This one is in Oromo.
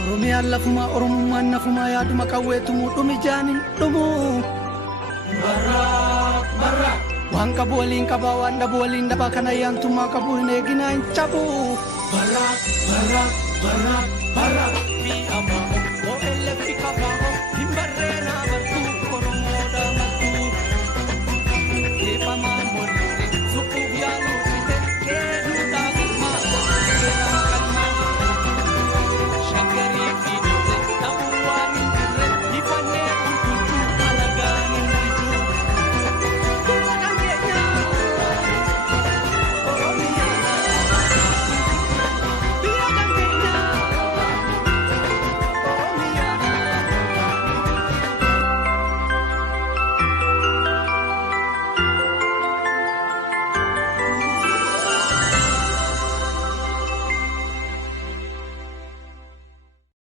Oromiyaan lafuma Oromummaan nafuma yaaduma qawweetumu dhumi jaanin dhumu waan qabu waliin qabaa waan dhabu waliin dhabaa kana ayyaantummaa qabu hin eeginaa hin cabu.